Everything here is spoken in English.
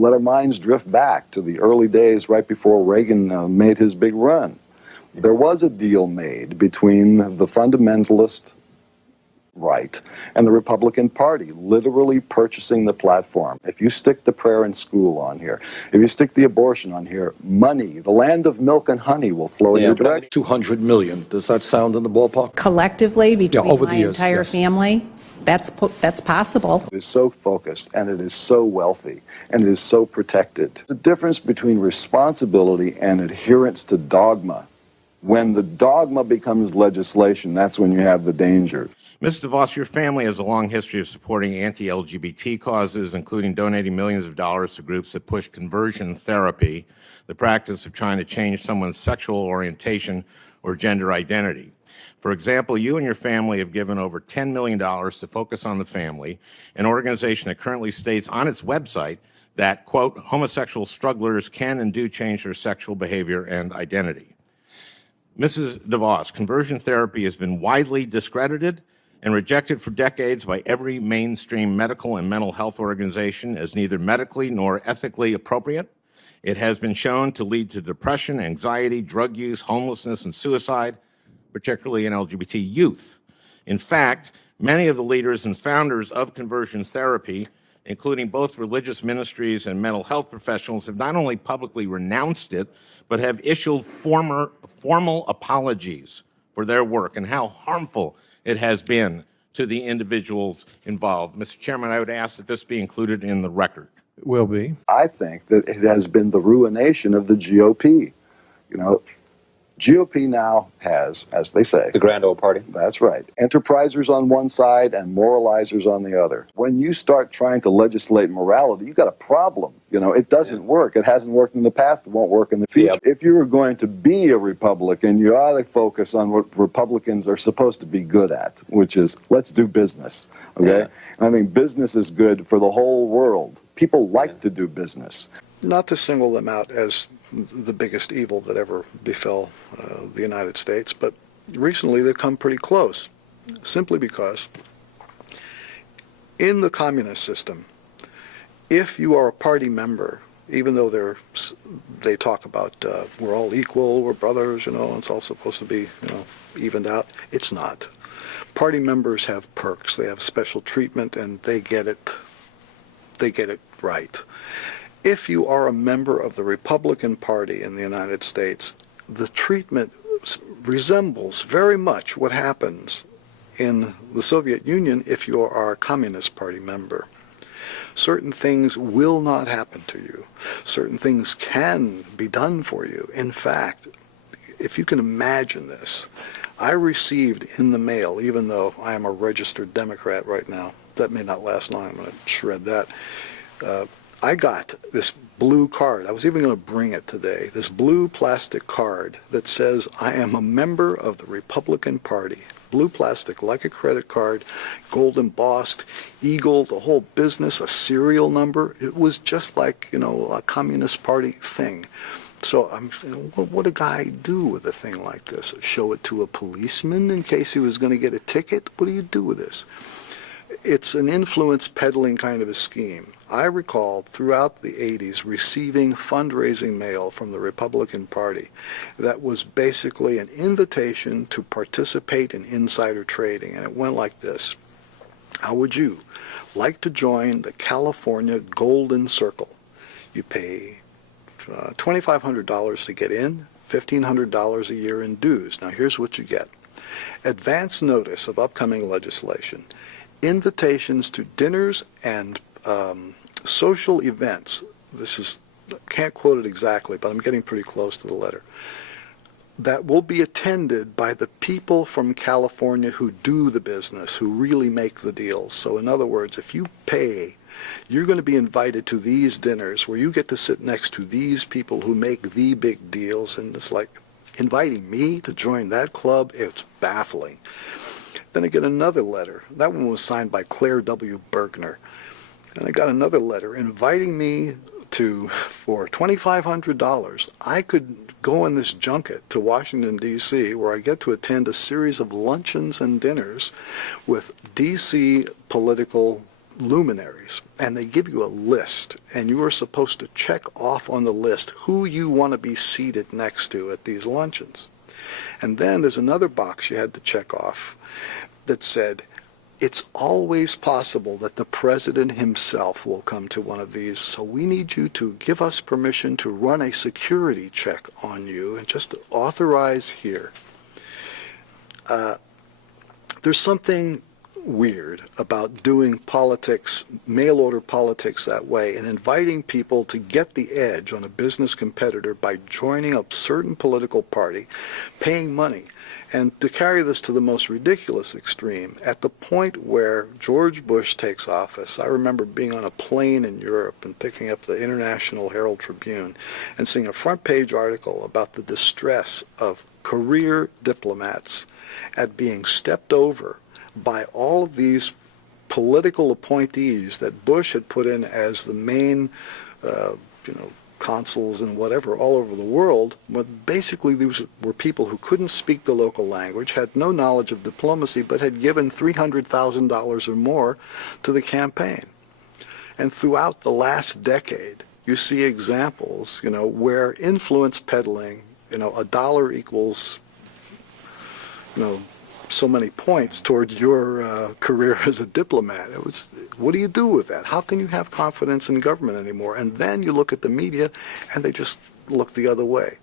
let our minds drift back to the early days right before Reagan made his big run. There was a deal made between the fundamentalist right and the Republican Party, literally purchasing the platform. If you stick the prayer in school on here, if you stick the abortion on here, money, the land of milk and honey will flow in your direction. 200 million. Does that sound in the ballpark? Collectively, between over my the years, entire yes. family, that's possible. It is so focused, and it is so wealthy, and it is so protected. The difference between responsibility and adherence to dogma. When the dogma becomes legislation, that's when you have the danger. Ms. DeVos, your family has a long history of supporting anti-LGBT causes, including donating millions of dollars to groups that push conversion therapy, the practice of trying to change someone's sexual orientation or gender identity. For example, you and your family have given over $10 million to Focus on the Family, an organization that currently states on its website that, quote, homosexual strugglers can and do change their sexual behavior and identity. Mrs. DeVos, conversion therapy has been widely discredited and rejected for decades by every mainstream medical and mental health organization as neither medically nor ethically appropriate. It has been shown to lead to depression, anxiety, drug use, homelessness, and suicide, particularly in LGBT youth. In fact, many of the leaders and founders of conversion therapy, including both religious ministries and mental health professionals, have not only publicly renounced it, but have issued formal apologies for their work and how harmful it has been to the individuals involved. Mr. Chairman, I would ask that this be included in the record. It will be. I think that it has been the ruination of the GOP. You know, GOP now has, as they say, the grand old party. That's right. Enterprisers on one side and moralizers on the other. When you start trying to legislate morality, you've got a problem. You know, it doesn't work. It hasn't worked in the past. It won't work in the future. Yep. If you're going to be a Republican, you ought to focus on what Republicans are supposed to be good at, which is let's do business. Okay? Yeah. I think business is good for the whole world. People like to do business. Not to single them out as the biggest evil that ever befell the United States, but recently they've come pretty close, simply because in the communist system, if you are a party member, even though they talk about we're all equal, we're brothers, you know, it's all supposed to be, you know, evened out, it's not. Party members have perks, they have special treatment, and they get it right. If you are a member of the Republican Party in the United States, the treatment resembles very much what happens in the Soviet Union if you are a Communist Party member. Certain things will not happen to you. Certain things can be done for you. In fact, if you can imagine this, I received in the mail, even though I am a registered Democrat right now, that may not last long, I'm going to shred that, I got this blue card. I was even going to bring it today. This blue plastic card that says I am a member of the Republican Party. Blue plastic, like a credit card, gold embossed, eagle, the whole business, a serial number. It was just like, you know, a Communist Party thing. So I'm saying, what would a guy do with a thing like this? Show it to a policeman in case he was going to get a ticket? What do you do with this? It's an influence peddling kind of a scheme. I recall throughout the 80s receiving fundraising mail from the Republican Party that was basically an invitation to participate in insider trading, and it went like this. How would you like to join the California Golden Circle? You pay $2,500 to get in, $1,500 a year in dues. Now here's what you get. Advance notice of upcoming legislation, invitations to dinners and social events. This is, can't quote it exactly, but I'm getting pretty close to the letter. That will be attended by the people from California who do the business, who really make the deals. So in other words, if you pay, you're going to be invited to these dinners where you get to sit next to these people who make the big deals, and it's like inviting me to join that club, it's baffling. Then I get another letter. That one was signed by Claire W. Bergner. And I got another letter inviting me for $2,500. I could go on this junket to Washington, D.C., where I get to attend a series of luncheons and dinners with D.C. political luminaries, and they give you a list, and you are supposed to check off on the list who you want to be seated next to at these luncheons. And then there's another box you had to check off that said, it's always possible that the president himself will come to one of these, so we need you to give us permission to run a security check on you and just authorize here. There's something weird about doing politics, mail-order politics that way, and inviting people to get the edge on a business competitor by joining a certain political party, paying money. And to carry this to the most ridiculous extreme, at the point where George Bush takes office, I remember being on a plane in Europe and picking up the International Herald Tribune and seeing a front page article about the distress of career diplomats at being stepped over by all of these political appointees that Bush had put in as the main, consuls and whatever all over the world. But basically these were people who couldn't speak the local language, had no knowledge of diplomacy, but had given $300,000 or more to the campaign. And throughout the last decade, you see examples, where influence peddling, a dollar equals, so many points toward your career as a diplomat. What do you do with that? How can you have confidence in government anymore? And then you look at the media and they just look the other way.